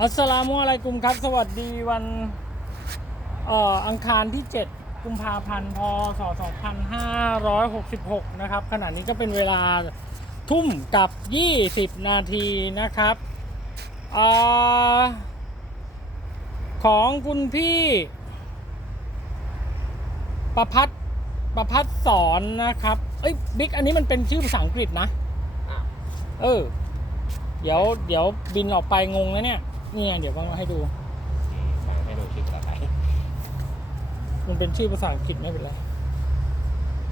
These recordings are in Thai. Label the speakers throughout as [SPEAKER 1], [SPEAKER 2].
[SPEAKER 1] อัสสลามุอะลัยกุมครับ สวัสดีวันเอ่ออังคารที่ 7 กุมภาพันธ์พศ2566 นะครับ ขณะนี้ก็เป็นเวลาทุ่มกับ 20 นาทีนะครับอาของคุณพี่ประพัฒน์ประพัฒน์สอนนะครับ เอ้ยบิ๊กอันนี้มันเป็นชื่อภาษาอังกฤษนะ
[SPEAKER 2] อ้าว
[SPEAKER 1] เออ เดี๋ยวเดี๋ยวบินออกไปงงแล้วเนี่ย นี่ไงเดี๋ยวมาให้ดู
[SPEAKER 2] ฟังให้ดูคลิปต่อไป
[SPEAKER 1] มันเป็นชื่อภาษาอังกฤษไม่เป็นไร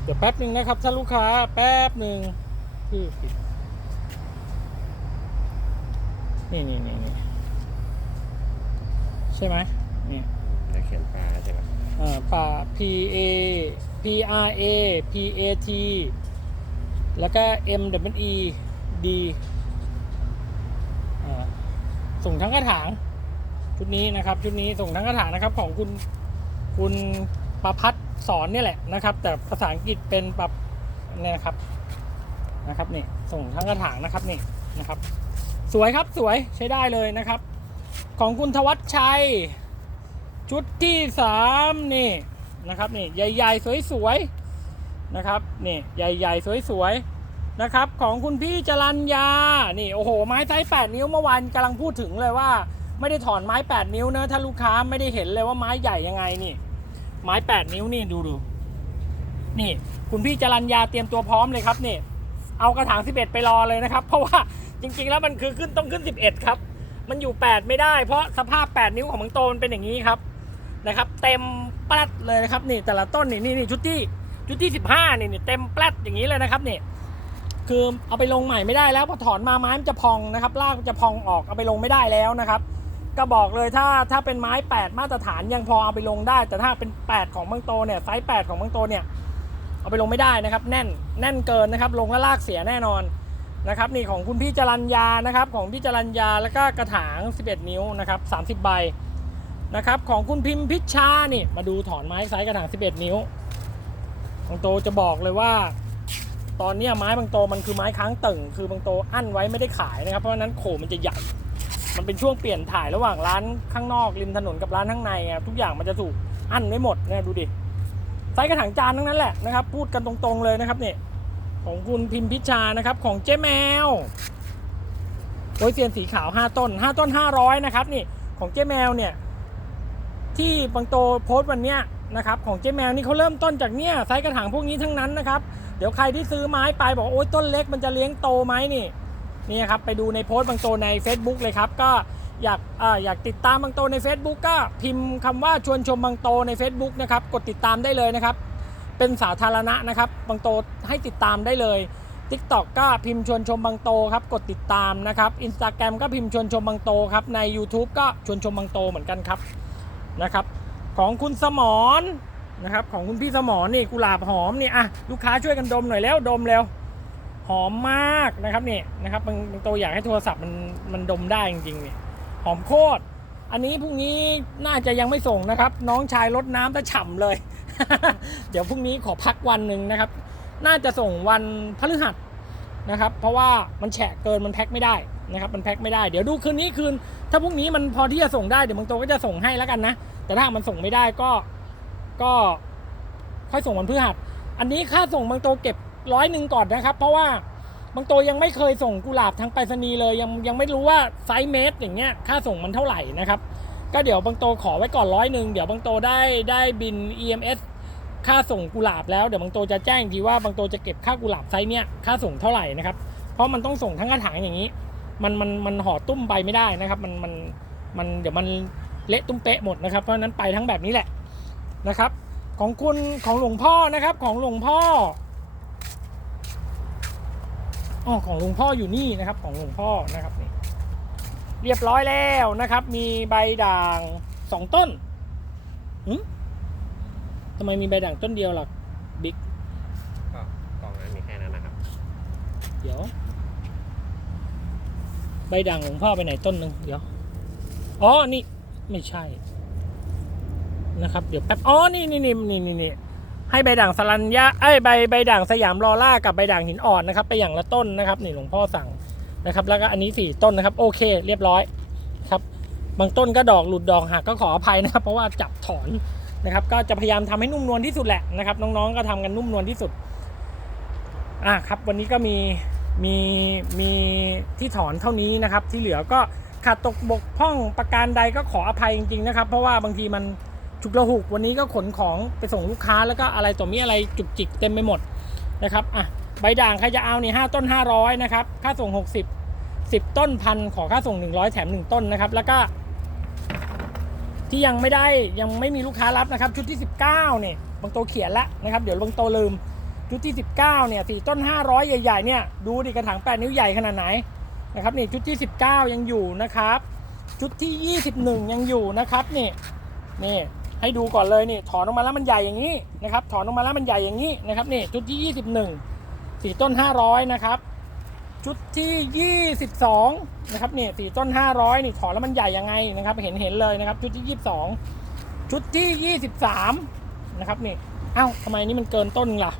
[SPEAKER 1] เดี๋ยวแป๊บหนึ่งนะครับท่านลูกค้าแป๊บหนึ่งชื่อผิดนี่นี่นี่นี่ใช่ไหมเนี่ย
[SPEAKER 2] จะเขียนปลาใช่ไหม
[SPEAKER 1] เอ่อป่า P A P R A P A T แล้วก็ M W E D อ่า ส่งทั้งกระถางชุดนี้นะครับ ชุดนี้ส่งทั้งกระถางนะครับ ของคุณคุณประพัฒน์สอนเนี่ยแหละนะครับ แต่ภาษาอังกฤษเป็นปรับเนี่ยนะครับนะครับนี่ส่งทั้งกระถางนะครับนี่นะครับ สวยครับสวยใช้ได้เลยนะครับ ของคุณทวัชชัย ชุดที่สามนี่นะครับนี่ใหญ่ๆสวยๆนะครับนี่ใหญ่ๆสวยๆ นะครับของคุณพี่จรัญญา นี่โอ้โห ไม้ไซส์8นิ้วเมื่อวานกำลังพูดถึงเลยว่า ไม่ได้ถอนไม้ 8 นิ้วนะถ้าลูกค้าไม่ได้เห็นเลยว่าไม้ใหญ่ยังไงนี่ ไม้ 8 นิ้วนี่ดูดูนี่ คุณพี่จรัญญาเตรียมตัวพร้อมเลยครับนี่ เอากระถาง 11 ไปรอเลยนะครับ เพราะว่าจริงๆแล้วมันคือขึ้นต้องขึ้น 11 ครับ มันอยู่ 8 ไม่ได้ เพราะสภาพ 8 นิ้วของมังโตมันเป็นอย่างนี้ครับนะครับ เต็มแปลดเลยนะครับนี่แต่ละต้นนี่นี่นี่ชุดที่ชุดที่ 15นี่นี่เต็มแปลดอย่างนี้เลยนะครับนี่ คือเอาไปลงใหม่ไม่ได้แล้วพอถอนมาไม้มันจะพองนะครับรากมันจะพองออกเอาไปลงไม่ได้แล้วนะครับ ก็บอกเลยถ้าถ้าเป็นไม้ 8 มาตรฐานยังพอเอาไปลงได้ แต่ถ้าเป็น 8 ของบางโตเนี่ยไซส์8ของบางโตเนี่ยเอาไปลงไม่ได้นะครับ แน่นแน่นเกินนะครับ ลงแล้วลากเสียแน่นอนนะครับนี่ของคุณพี่จรัญญานะครับ ของพี่จรัญญาแล้วก็กระถาง 11 นิ้วนะครับ30 ใบนะครับของคุณพิมพิชชานี่มาดูถอนไม้ไซส์กระถาง 11 นิ้วบางโตจะบอกเลยว่า ตอนนี้ไม้บางโตมันคือไม้ค้างตึงคือบางโตอั้นไว้ไม่ได้ขายนะครับ เพราะฉะนั้นโขมันจะใหญ่ มันเป็นช่วงเปลี่ยนถ่ายระหว่างร้านข้างนอกริมถนนกับร้านข้างในอะทุกอย่างมันจะถูกอั้นไว้หมดเนี่ยดูดิไซส์กระถางจานทั้งนั้นแหละนะครับพูดกันตรงๆเลยนะครับเนี่ยของคุณพิมพิชชานะครับของเจ๊แมวโอยเซียนสีขาว 5 ต้น 5 ต้น 500 นะครับนี่ของเจ๊แมวเนี่ยที่บางโตโพสต์วันเนี้ยนะครับของเจ๊แมวนี่เขาเริ่มต้นจากเนี่ยไซส์กระถางพวกนี้ทั้งนั้นนะครับ เดี๋ยวใครที่ซื้อไม้ไปบอกโอ๊ยต้นเล็กมันจะเลี้ยงโตไหมนี่นี่ครับไปดูในโพสต์บางโตใน Facebook เลยครับ ก็อยากออยากติดตามบางโตใน Facebook ก็พิมพ์คำว่าชวนชมบางโตใน Facebook นะครับกดติดตามได้เลยนะครับ เป็นสาธารณะนะครับบางโตให้ติดตามได้เลย TikTok ก็พิมพ์ชวนชมบางโตครับกดติดตามนะครับ Instagram ก็พิมพ์ชวนชมบางโตครับใน YouTube ก็ชวนชมบางโตเหมือนกันครับนะครับ ของคุณสมร นะครับของคุณพี่สมรนี่กุหลาบหอมนี่อะลูกค้าช่วยกันดมหน่อยแล้วดมแล้ว หอมมากนะครับนี่นะครับบางบางตัวอยากให้โทรศัพท์มันมันดมได้จริงๆเนี่ยหอมโคตรอันนี้พรุ่งนี้น่าจะยังไม่ส่งนะครับ น้องชายรดน้ำตะฉ่ำเลย เดี๋ยวพรุ่งนี้ขอพักวันหนึ่งนะครับ น่าจะส่งวันพฤหัสนะครับ เพราะว่ามันแฉะเกินมันแพ็คไม่ได้นะครับ มันแพ็คไม่ได้เดี๋ยวดูคืนนี้คืน ถ้าพรุ่งนี้มันพอที่จะส่งได้เดี๋ยวบางตัวก็จะส่งให้แล้วกันนะ แต่ถ้ามันส่งไม่ได้ก็ ก็ค่อยส่งวันพฤหัส อันนี้ค่าส่งบางตัวเก็บร้อยหนึ่งก่อนนะครับ เพราะว่าบางตัวยังไม่เคยส่งกุหลาบทางไปรษณีย์เลย ยังยังไม่รู้ว่าไซส์เมตรอย่างเงี้ยค่าส่งมันเท่าไหร่นะครับ ก็เดี๋ยวบางโตขอไว้ก่อนร้อยหนึ่งเดี๋ยวบางโตได้ได้บิน EMS ค่าส่งกุหลาบแล้วเดี๋ยวบางโตจะแจ้งทีว่าบางโตจะเก็บค่ากุหลาบไซส์เนี้ยค่าส่งเท่าไหร่นะครับ เพราะมันต้องส่งทั้งกระถางอย่างนี้ มันมันมันห่อตุ้มไปไม่ได้นะครับ มันมันมันเดี๋ยวมันเละตุ้มเป๊ะหมดนะครับ เพราะฉะนั้นไปทั้งแบบนี้แหละ นะครับ ของคุณของหลวงพ่อนะครับของหลวงพ่ออ๋อของหลวงพ่ออยู่นี่นะครับของหลวงพ่อนะครับนี่เรียบร้อยแล้วนะครับ มีใบด่างสองต้นหืมทำไมมีใบด่างต้นเดียวล่ะบิ๊ก
[SPEAKER 2] ก็กล่องนั้นมีแค่นั้นนะครับ
[SPEAKER 1] เดี๋ยว ใบด่างหลวงพ่อไปไหนต้นหนึ่งเดี๋ยว อ๋อ นี่ ไม่ใช่ นะครับ เดี๋ยวแป๊บ อ๋อ นี่นี่นี่นี่นี่นี่ให้ใบด่างสลัญญาไอ้ใบใบด่างสยามลอล่ากับใบด่างหินอ่อนนะครับ ไปอย่างละต้นนะครับนี่หลวงพ่อสั่งนะครับ แล้วก็อันนี้สี่ต้นนะครับ โอเค เรียบร้อยครับ บางต้นก็ดอกหลุดดอกหักก็ขออภัยนะครับ เพราะว่าจับถอนนะครับ ก็จะพยายามทำให้นุ่มนวลที่สุดแหละนะครับ น้องๆก็ทำกันนุ่มนวลที่สุดอะครับ วันนี้ก็มีมีมีที่ถอนเท่านี้นะครับ ที่เหลือก็ขาดตกบกพร่องประการใดก็ขออภัยจริงๆนะครับ เพราะว่าบางทีมัน ฉุกระหุกวันนี้ก็ขนของไปส่งลูกค้าแล้วก็อะไรต่อมีอะไรจุกจิกเต็มไปหมดนะครับอะใบด่างใครจะเอานี่ห้าต้น 500นะครับค่าส่ง 60 10 ต้นพันขอค่าส่ง 100 แถม 1 ต้นนะครับ แล้วก็ที่ยังไม่ได้ยังไม่มีลูกค้ารับนะครับ ชุดที่ 19เนี่ยบางโตเขียนแล้วนะครับ เดี๋ยวบางโตลืม ชุดที่ 19เนี่ยสี่ต้น 500 ใหญ่ๆเนี่ยดูดิกระถาง 8 นิ้วใหญ่ขนาดไหนนะครับนี่ชุดที่ 19 ยังอยู่นะครับ ชุดที่ 21 ยังอยู่นะครับนี่นี่ ให้ดูก่อนเลยนี่ถอนออกมาแล้วมันใหญ่อย่างนี้นะครับถอนออกมาแล้วมันใหญ่อย่างนี้นะครับนี่ชุดที่ 21สี่ต้น 500นะครับชุดที่ 22นะครับนี่สีต้น 500 นี่ถอนแล้วมันใหญ่ยังไงนะครับเห็นเห็นเลยนะครับชุดที่ 22 ชุดที่ 23นะครับนี่เอ้าทำไมนี่มันเกินต้นล่ะ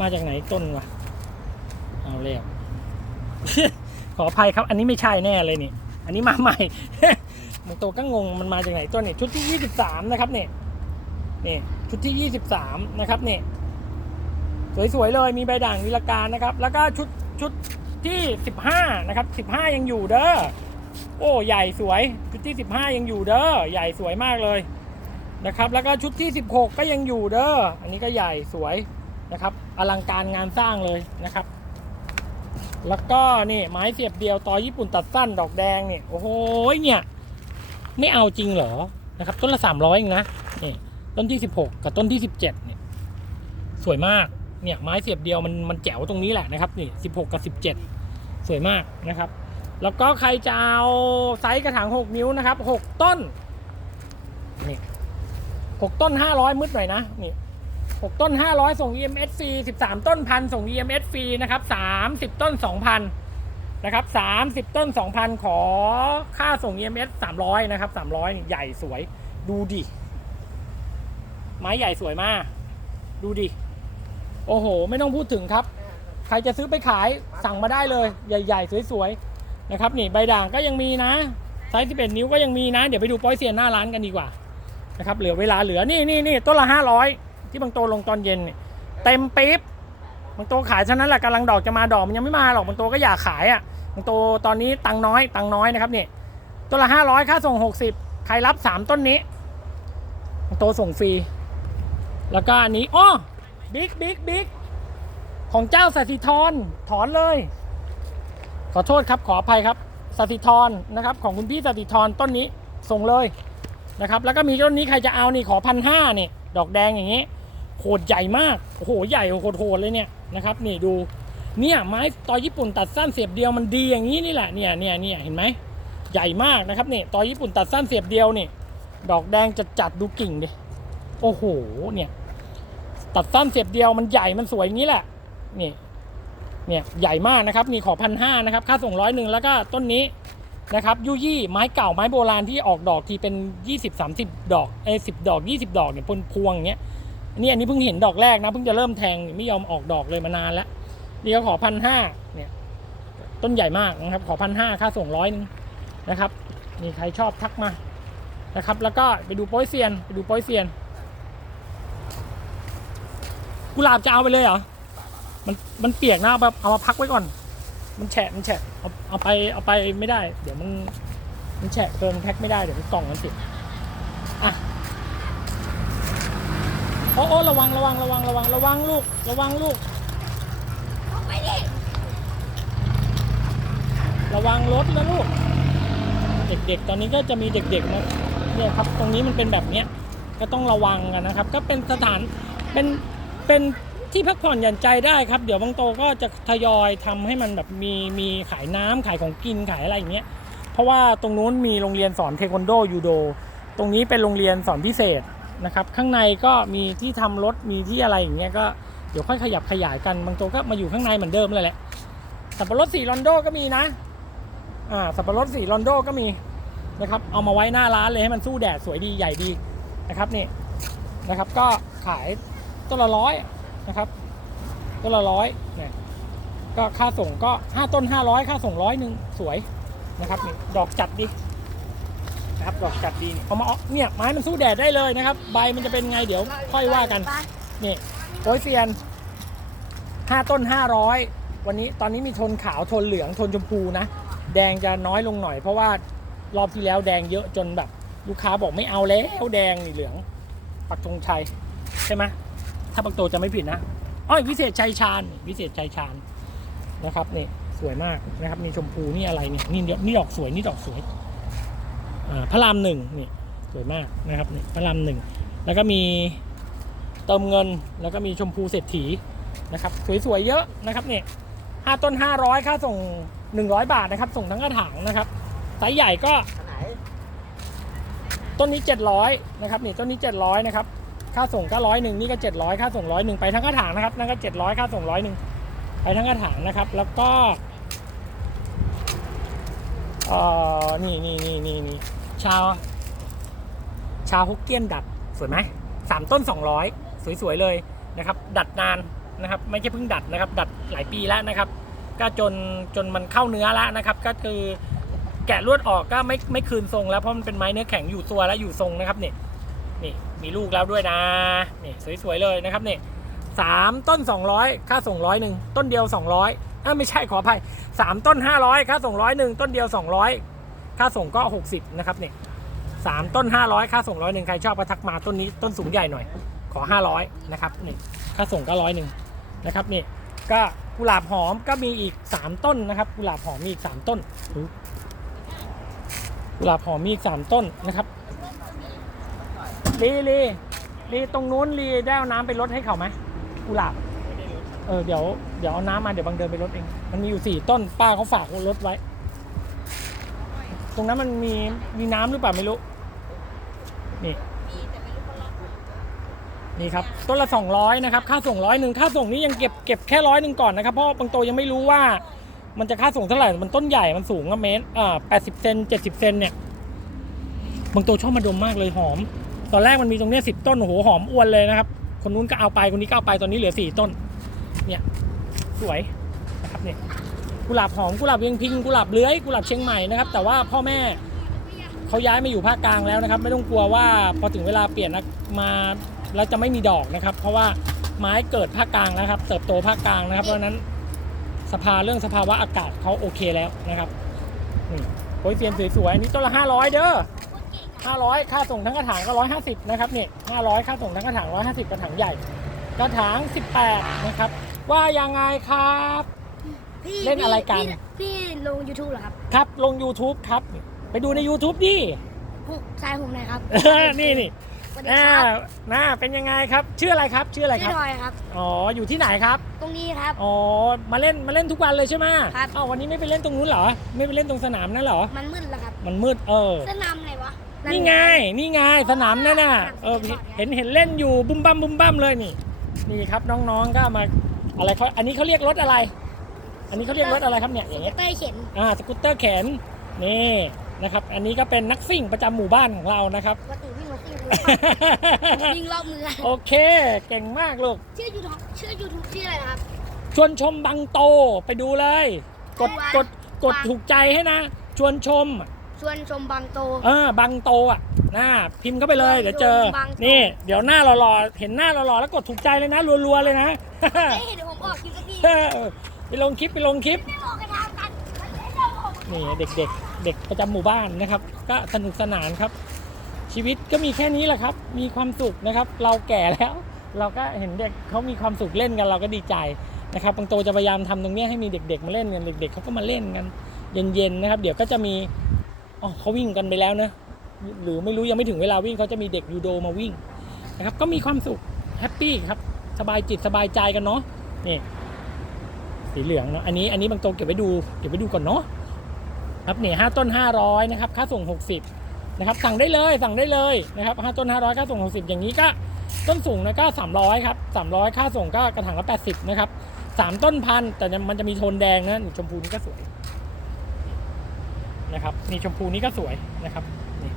[SPEAKER 1] มาจากไหนต้นวะเอาเรียบขออภัยครับ อันนี้ไม่ใช่แน่เลยนี่ อันนี้มาใหม่ บางตัวก็งงมันมาจากไหนต้นนี่ชุดที่ 23 นะครับเนี่ยนี่ชุดที่ 23 นะครับเนี่ยสวยๆเลยมีใบด่างวิลการนะครับ แล้วก็ชุดชุดที่ 15 นะครับ 15 ยังอยู่เด้อโอ้ใหญ่สวยชุดที่ 15 ยังอยู่เด้อใหญ่สวยมากเลยนะครับ แล้วก็ชุดที่ 16 ก็ยังอยู่เด้ออันนี้ก็ใหญ่สวยนะครับ อลังการงานสร้างเลยนะครับ แล้วก็นี่ไม้เสียบเดียวต่อญี่ปุ่นตัดสั้นดอกแดงนี่โอ้โหเนี่ย ไม่เอาจริงเหรอนะครับ ต้นละ300เองนะนี่ต้นที่16กับต้นที่17เนี่ยสวยมากเนี่ยไม้เสียบเดียวมันมันแจ๋วตรงนี้แหละนะครับนี่16กับ17สวยมากนะครับ แล้วก็ใครจะเอาไซส์กระถาง6นิ้วนะครับ6ต้นนี่6ต้น500มืดหน่อยนะนี่6ต้น500ส่ง EMS ฟรี13ต้นพันส่ง EMS ฟรีนะครับ30ต้น2,000น นะครับ30ต้น2,000ขอค่าส่ง EMS 300นะครับ300นี่ใหญ่สวยดูดิ ไม้ใหญ่สวยมาก ดูดิ โอ้โห ไม่ต้องพูดถึงครับ ใครจะซื้อไปขายสั่งมาได้เลย ใหญ่ๆ สวยๆ นะครับ นี่ใบด่างก็ยังมีนะ ไซส์11 นิ้วก็ยังมีนะ เดี๋ยวไปดูป้อยเซียนหน้าร้านกันดีกว่านะครับ เหลือเวลาเหลือนี่นี่นี่ต้นละ 500 ที่บางโตลงตอนเย็น เต็มปี๊บ บางโตขายเท่านั้นแหละกำลังดอกจะมาดอกมันยังไม่มาหรอกบางโตก็อยากขายอะบางโตตอนนี้ตังค์น้อยตังค์น้อยนะครับนี่ต้นละ500ค่าส่ง60ใครรับ3ต้นนี้บางโตส่งฟรี แล้วก็อันนี้อ้อบิ๊กบิ๊กบิ๊กของเจ้าสัสิธรถอนเลย ขอโทษครับขออภัยครับสัสิธรนะครับ ของคุณพี่สัสิธรต้นนี้ส่งเลยนะครับ แล้วก็มีต้นนี้ใครจะเอานี่ขอพันห้านี่ดอกแดงอย่างนี้ หดใหญ่มากโอ้โหใหญ่โหดๆเลยเนี่ยนะครับนี่ดูเนี่ยไม้ตอญี่ปุ่นตัดสั้นเสียบเดียวมันดีอย่างนี้นี่แหละเนี่ยเนี่ยเนี่ยเห็นไหมใหญ่มากนะครับนี่ตอญี่ปุ่นตัดสั้นเสียบเดียวนี่ดอกแดงจัดจัดดูกิ่งดิโอ้โหเนี่ยตัดสั้นเสียบเดียวมันใหญ่มันสวยอย่างนี้แหละนี่เนี่ยใหญ่มากนะครับมีขอพันห้านะครับค่าส่งร้อยหนึ่งแล้วก็ต้นนี้นะครับยุยี่ไม้เก่าไม้โบราณที่ออกดอกทีเป็น 20 30 ดอกเอสิบดอก 20 ดอกเนี่ยพนพวงอย่างเงี้ย อันนี่อันนี้เพิ่งเห็นดอกแรกนะเพิ่งจะเริ่มแทงไม่ยอมออกดอกเลยมานานแล้วนี่ก็ขอพันห้าเนี่ยต้นใหญ่มากนะครับ ขอพันห้าค่าส่งร้อยนึงนะครับนี่ใครชอบทักมานะครับ แล้วก็ไปดูโป้ยเซียนไปดูโป้ยเซียน กุหลาบจะเอาไปเลยเหรอมันมันเปียกนะเอาแบบเอามาพักไว้ก่อน มันแฉะมันแฉะเอาเอาไปเอาไปไม่ได้ เดี๋ยวมันมันแฉะเกินแพ็คไม่ได้เดี๋ยวมันกล่องมันติดอะ โอ้โอ้ระวังระวังระวังระวังระวังลูก ระวังลูกระวังรถนะลูก เด็กๆ ตอนนี้ก็จะมีเด็กๆนะเนี่ยครับ ตรงนี้มันเป็นแบบเนี้ย ก็ต้องระวังกันนะครับ ก็เป็นสถาน เป็น เป็นที่พักผ่อนหย่อนใจได้ครับ เดี๋ยวบางโตก็จะทยอยทำให้มันแบบมี มีขายน้ำขายของกินขายอะไรอย่างเงี้ย เพราะว่าตรงนู้นมีโรงเรียนสอนเทควันโดยูโด ตรงนี้เป็นโรงเรียนสอนพิเศษ นะครับข้างในก็มีที่ทำรถมีที่อะไรอย่างเงี้ยก็เดี๋ยวค่อยขยับขยายกันบางโตก็มาอยู่ข้างในเหมือนเดิมเลยแหละสับปะรดสีลอนโดก็มีนะอ่าสับปะรดสีลอนโดก็มีนะครับเอามาไว้หน้าร้านเลยให้มันสู้แดดสวยดีใหญ่ดีนะครับนี่นะครับก็ขายต้นละร้อยนะครับต้นละร้อยเนี่ยก็ค่าส่งก็ห้าต้นห้าร้อยค่าส่งร้อยหนึ่งสวยนะครับนี่ดอกจัดดิ นะครับดอกจัดดีนี่เอามาเอาเนี่ยไม้มันสู้แดดได้เลยนะครับ ใบมันจะเป็นไงเดี๋ยวค่อยว่ากันนี่โป้ยเซียนห้าต้นห้าร้อยวันนี้ตอนนี้มีโทนขาวโทนเหลืองโทนชมพูนะ แดงจะน้อยลงหน่อย เพราะว่ารอบที่แล้วแดงเยอะจนแบบ ลูกค้าบอกไม่เอาแล้วแดงนี่เหลือง ปักธงชัยใช่ไหมถ้าปักโตจะไม่ผิดนะอ้อยวิเศษชัยชาญวิเศษชัยชาญนะครับนี่สวยมากนะครับนี่ชมพูนี่อะไรเนี่ยนี่เดี๋ยวนี่ดอกสวยนี่ดอกสวยอ่า พระรามหนึ่งนี่สวยมากนะครับนี่พระรามหนึ่งแล้วก็มีเติมเงินแล้วก็มีชมพูเศรษฐีนะครับสวยๆเยอะนะครับเนี่ยห้าต้น500ค่าส่ง100บาทนะครับ ส่งทั้งกระถางนะครับไซส์ใหญ่ก็ต้นนี้700นะครับนี่ต้นนี้700นะครับค่าส่งก็ร้อยหนึ่งนี่ก็700ค่าส่งร้อยหนึ่งไปทั้งกระถางนะครับนั่นก็700ค่าส่งร้อยหนึ่งไปทั้งกระถางนะครับ แล้วก็เอ่อนี่นี่นี่นี่นี่ ชาว ชาวฮกเกี้ยนดัดสวยไหมสามต้น 200 สวยๆเลยนะครับ ดัดนานนะครับ ไม่ใช่เพิ่งดัดนะครับ ดัดหลายปีแล้วนะครับ ก็จนจนมันเข้าเนื้อแล้วนะครับ ก็คือแกะลวดออกก็ไม่ไม่คืนทรงแล้วเพราะมันเป็นไม้เนื้อแข็งอยู่ตัวแล้วอยู่ทรงนะครับนี่นี่มีลูกแล้วด้วยนะนี่สวยๆเลยนะครับนี่สามต้น 200 ค่าส่งร้อยหนึ่งต้นเดียว 200อ่าไม่ใช่ขออภัยสามต้น 500 ค่าส่งร้อยหนึ่งต้นเดียว 200 ค่าส่งก็ 60 นะครับเนี่ยสามต้น 500 ค่าส่งร้อยหนึ่งใครชอบก็ทักมาต้นนี้ต้นสูงใหญ่หน่อย ขอ 500 นะครับนี่ค่าส่งก็ร้อยหนึ่งนะครับนี่ก็กุหลาบหอมก็มีอีก 3 ต้นนะครับกุหลาบหอมมีอีก 3 ต้นกุหลาบหอมมีอีก 3 ต้นนะครับลีลีลีตรงนู้นลีได้เอาน้ำไปลดให้เขาไหมกุหลาบเออเดี๋ยวเดี๋ยวเอาน้ำมาเดี๋ยวบางเดินไปลดเอง มันมีอยู่ 4 ต้นป้าเขาฝากรถไว้ ตรงนั้นมันมีมีน้ำหรือเปล่าไม่รู้ นี่นี่ครับต้นละ 200นะครับค่าส่งร้อยหนึ่งค่าส่งนี้ยังเก็บเก็บแค่ร้อยหนึ่งก่อนนะครับเพราะบางโตยังไม่รู้ว่า มันจะค่าส่งเท่าไหร่มันต้นใหญ่มันสูงอะเมตรอ่า80เซน70เซนเนี่ยบางโตชอบมาดมมากเลยหอม ตอนแรกมันมีตรงเนี้ย10ต้นโอ้โหหอมอ้วนเลยนะครับ คนนู้นก็เอาไปคนนี้ก็เอาไปตอนนี้เหลือ4ต้น เนี่ยสวยนะครับเนี่ย กุหลาบหอมกุหลาบเวียงพิงกุหลาบเลื้อยกุหลาบเชียงใหม่นะครับแต่ว่าพ่อแม่เขาย้ายมาอยู่ภาคกลางแล้วนะครับ ไม่ต้องกลัวว่าพอถึงเวลาเปลี่ยนมาแล้วจะไม่มีดอกนะครับ เพราะว่าไม้เกิดภาคกลางนะครับ เติบโตภาคกลางนะครับ เพราะนั้นสภาเรื่องสภาวะอากาศเขาโอเคแล้วนะครับนี่โอ้ยเซียนสวยๆอันนี้ต้นละ500เด้อ500ค่าส่งทั้งกระถางก็150นะครับนี่500ค่าส่งทั้งกระถาง150กระถางใหญ่ กระถาง18นะครับ ว่ายังไงครับ
[SPEAKER 3] พี่
[SPEAKER 1] เล่นอะไรกัน
[SPEAKER 3] พี่พี่ลง YouTube เหรอครับ
[SPEAKER 1] ครับลง YouTube ครับ ไปดูใน YouTube ดิ
[SPEAKER 3] ผมชายผมหนะครับ
[SPEAKER 1] นี่นี่
[SPEAKER 3] สวัสดี
[SPEAKER 1] อ่า
[SPEAKER 3] ครับ
[SPEAKER 1] น่าเป็นยังไงครับ ชื่ออะไรครับ ชื่ออะไรค
[SPEAKER 3] ชื่
[SPEAKER 1] รับ
[SPEAKER 3] อดอยครับ
[SPEAKER 1] อ๋ออยู่ที่ไหนครับ
[SPEAKER 3] ตรงนี้ครับ
[SPEAKER 1] อ๋อ มาเล่นมาเล่นทุกวันเลยใช่ไหม
[SPEAKER 3] ครับ
[SPEAKER 1] อ้าววันนี้ไม่ไปเล่นตรงนู้นเหรอ ไม่ไปเล่นตรงสนามนั่นเหรอ
[SPEAKER 3] มันมืดแล้วครับ
[SPEAKER 1] มันมืดเออ
[SPEAKER 3] สนามไหนวะ
[SPEAKER 1] นี่ไง นี่ไงสนามนั่นน่ะ เออเห็นเห็นเล่นอยู่บุ้มบ้ามบุ้มบ้ามเลยนี่ นี่ครับน้องๆก็มาอะไรเขาอันนี้เขาเรียกรถอะไร อันนี้เขาเรียกรถอะไรครับเนี่ยอย่างเงี้ย
[SPEAKER 3] เต้ยเข็น
[SPEAKER 1] อ่าสกูตเตอร์แขนนี่นะครับ อันนี้ก็เป็นนักซิ่งประจำหมู่บ้านของเรานะครับ
[SPEAKER 3] วัตถุวิ่งมาซิ่งวิ่งรอบเมือง
[SPEAKER 1] โอเค เก่งมากลูก
[SPEAKER 3] ชื่อยูทูบชื่อยูทูบชื่ออะไรนะครับ
[SPEAKER 1] ชวนชมบังโตไปดูเลย กดกดกดถูกใจให้นะ ชวนชม
[SPEAKER 3] ชวนชมบางโต
[SPEAKER 1] เออบังโตอะนะพิมพ์เข้าไปเลยเดี๋ยวเจอ
[SPEAKER 3] บังโต
[SPEAKER 1] นี่ เดี๋ยวหน้าหล่อๆเห็นหน้าหล่อๆแล้วกดถูกใจเลยนะรัวๆเลยนะ
[SPEAKER 3] เอ้ยเดี๋ยวผมออกคลิปกับพี่
[SPEAKER 1] เออ ไปลงคลิปไปลงคลิป
[SPEAKER 3] นี่
[SPEAKER 1] เด็กๆเด็กประจำหมู่บ้านนะครับ ก็สนุกสนานครับ ชีวิตก็มีแค่นี้แหละครับ มีความสุขนะครับ เราแก่แล้ว เราก็เห็นเด็กเขามีความสุขเล่นกันเราก็ดีใจนะครับบางโตจะพยายามทำตรงนี้ให้มีเด็ก ๆ มาเล่นกัน เด็ก ๆเขาก็มาเล่นกัน เย็นๆนะครับ เดี๋ยวก็จะมีอ๋อเขาวิ่งกันไปแล้วเนะหรือไม่รู้ยังไม่ถึงเวลาวิ่งเขาจะมีเด็กยูโดมาวิ่งนะครับ ก็มีความสุขแฮปปี้ครับ สบายจิตสบายใจกันเนาะนี่ สีเหลืองเนาะอันนี้อันนี้บางตัวเก็บไว้ดูเก็บไว้ดูก่อนเนาะครับเนี่ยห้าต้นห้าร้อยนะครับค่าส่งหกสิบนะครับสั่งได้เลยสั่งได้เลยนะครับห้าต้นห้าร้อยค่าส่งหกสิบอย่างนี้ก็ต้นสูงนะก็สามร้อยครับสามร้อยค่าส่งก็กระถางละแปดสิบนะครับสามต้นพันแต่มันจะมีโทนแดงนะชมพูนี่ก็สวยนะครับนี่ชมพูนี่ก็สวยนะครับนี่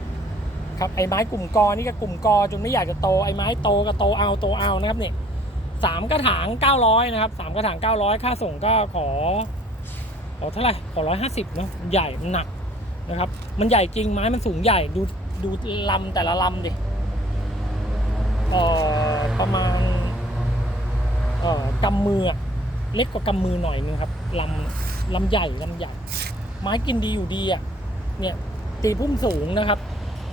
[SPEAKER 1] ครับไอ้ไม้กลุ่มกอนี่ก็กลุ่มกอจนไม่อยากจะโตไอ้ไม้โตก็โตเอาโตเอานะครับเนี่ย สามกระถาง 900 นะครับสามกระถาง 900 ค่าส่งก็ขอ ขอเท่าไหร่ ขอร้อยห้าสิบเนาะใหญ่ มันหนักนะครับ มันใหญ่จริงไม้มันสูงใหญ่ ดู ดูลำแต่ละลำดิเอ่อประมาณ เอ่อกำมือ เล็กกว่ากำมือหน่อยนึงครับลำลำใหญ่ลำใหญ่ ไม้กินดีอยู่ดีอะ เนี่ยตีพุ่มสูงนะครับ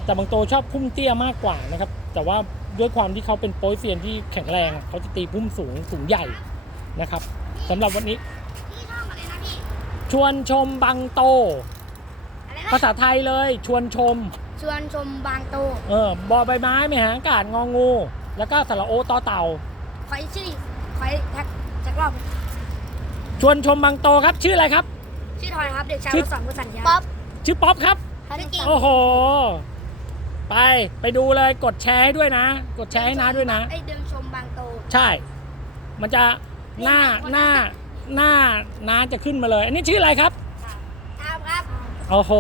[SPEAKER 1] แต่บางตัวชอบพุ่มเตี้ยมากกว่านะครับ แต่ว่า ด้วยความที่เขาเป็นโปรยเซียนที่แข็งแรงอะเขาจะตีพุ่มสูงสูงใหญ่นะครับสำหรับวันนี้
[SPEAKER 3] พี่ช่องอะไรนะพี่
[SPEAKER 1] ชวนชมบางโต
[SPEAKER 3] อะไรนะ
[SPEAKER 1] ภาษาไทยเลยชวนชม
[SPEAKER 3] ชวนชมบางโต
[SPEAKER 1] เออบอใบไม้ไม่หางอากาศงองู แล้วก็สระโอต่อเต่า
[SPEAKER 3] ไฟชื่อไฟแท็กจักรอบ
[SPEAKER 1] ชวนชมบางโตครับ ชื่ออะไรครับ
[SPEAKER 3] ชื่อทอยครับ เด็กชาย
[SPEAKER 1] ชื่อ
[SPEAKER 3] วัดสองกุสัญญาป๊อป
[SPEAKER 1] ชื่อป๊อปครับ
[SPEAKER 3] ชื่อกิ่ง
[SPEAKER 1] โอ้โห ไปไปดูเลยกดแชร์ให้ด้วยนะ กดแชร์ให้น้าด้วยนะ
[SPEAKER 3] ไอเดินชมบางโต
[SPEAKER 1] ใช่ มันจะหน้าหน้าหน้าน้าจะขึ้นมาเลย อันนี้ชื่ออะไรครับ
[SPEAKER 3] ครับครับ
[SPEAKER 1] โอ้โห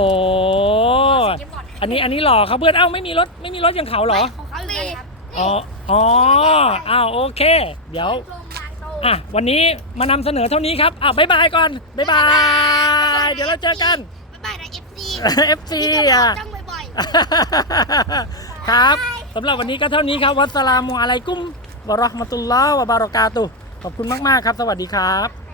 [SPEAKER 3] เก็บก่
[SPEAKER 1] อันนี้อันนี้หล่อครับเพื่อนเอ้าไม่มีรถไม่มีรถอย่างเขาเหรอ
[SPEAKER 3] ของเขาเลยครับ
[SPEAKER 1] อ๋อ อ๋ออ้าวโอเค เดี๋ยว
[SPEAKER 3] ชมบางโต
[SPEAKER 1] อะ วันนี้มานำเสนอเท่านี้ครับอะบ๊ายบายก่อน บ๊ายบาย เดี๋ยวเราเจอกัน
[SPEAKER 3] บ๊ายบายนะ FC
[SPEAKER 1] FC
[SPEAKER 3] พี่จะบอ
[SPEAKER 1] อะ
[SPEAKER 3] กจ้องบ่อย
[SPEAKER 1] ครับสำหรับวันนี้ก็เท่านี้ครับ วัสสลามุอะลัยกุมวะเราะห์มะตุลลอฮ์วะบารอกาตุฮ์ขอบคุณมาก ๆ ครับ สวัสดีครับ